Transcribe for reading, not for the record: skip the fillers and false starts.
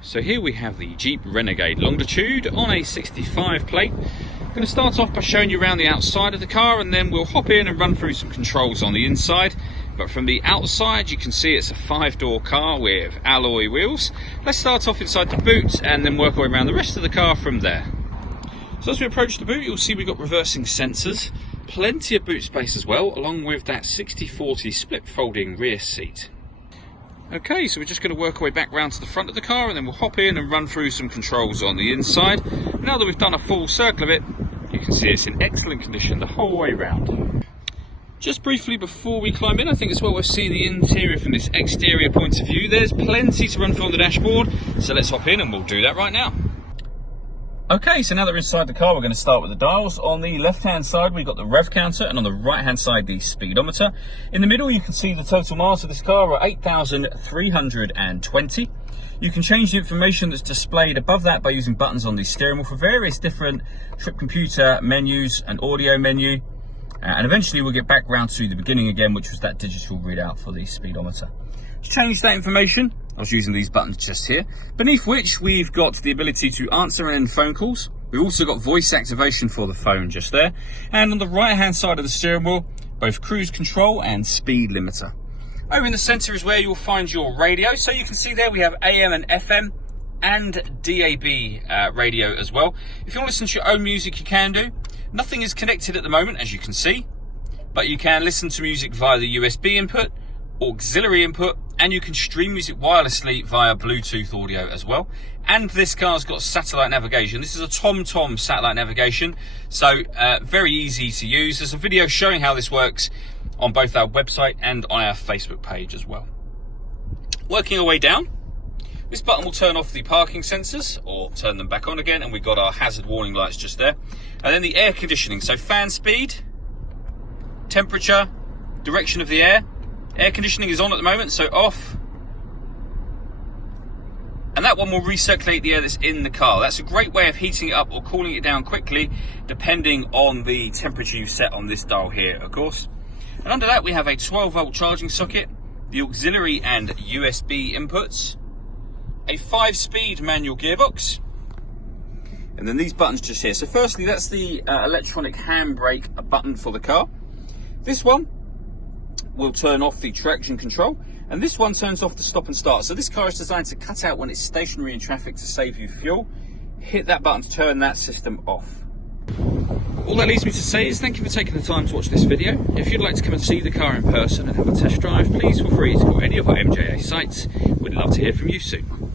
So here we have the Jeep Renegade Longitude on a 65 plate. I'm going to start off by showing you around the outside of the car, and then we'll hop in and run through some controls on the inside. But from the outside you can see it's a 5-door car with alloy wheels. Let's start off inside the boot and then work our way around the rest of the car from there. So as we approach the boot, you'll see we've got reversing sensors, plenty of boot space as well, along with that 60/40 split folding rear seat. Okay, so we're just going to work our way back round to the front of the car and then we'll hop in and run through some controls on the inside. Now that we've done a full circle of it, you can see it's in excellent condition the whole way round. Just briefly before we climb in, I think it's well worth seeing the interior from this exterior point of view. There's plenty to run through on the dashboard, so let's hop in and we'll do that right now. Okay, so now that we're inside the car, we're going to start with the dials. On the left-hand side, we've got the rev counter, and on the right-hand side, the speedometer. In the middle, you can see the total miles of this car are 8,320. You can change the information that's displayed above that by using buttons on the steering wheel for various different trip computer menus and audio menu. And eventually, we'll get back round to the beginning again, which was that digital readout for the speedometer. To change that information, I was using these buttons just here, beneath which we've got the ability to answer and end phone calls. We've also got voice activation for the phone just there. And on the right hand side of the steering wheel, both cruise control and speed limiter. Over in the center is where you'll find your radio. So you can see there we have AM and FM and DAB radio as well. If you want to listen to your own music, you can do. Nothing is connected at the moment, as you can see, but you can listen to music via the USB input, auxiliary input, and you can stream music wirelessly via Bluetooth audio as well. And this car's got satellite navigation. This is a TomTom satellite navigation, so very easy to use. There's a video showing how this works on both our website and on our Facebook page as well. Working our way down, this button will turn off the parking sensors or turn them back on again, and we've got our hazard warning lights just there. And then the air conditioning, so fan speed, temperature, direction of the air. Air conditioning is on at the moment, so off. And that one will recirculate the air that's in the car. That's a great way of heating it up or cooling it down quickly, depending on the temperature you set on this dial here, of course. And under that, we have a 12-volt charging socket, the auxiliary and USB inputs, a 5-speed manual gearbox, and then these buttons just here. So firstly, that's the electronic handbrake button for the car. This one will turn off the traction control, and this one turns off the stop and start. So this car is designed to cut out when it's stationary in traffic to save you fuel. Hit that button to turn that system off. All that leaves me to say is thank you for taking the time to watch this video. If you'd like to come and see the car in person and have a test drive, please feel free to call any of our MJA sites. We'd love to hear from you soon.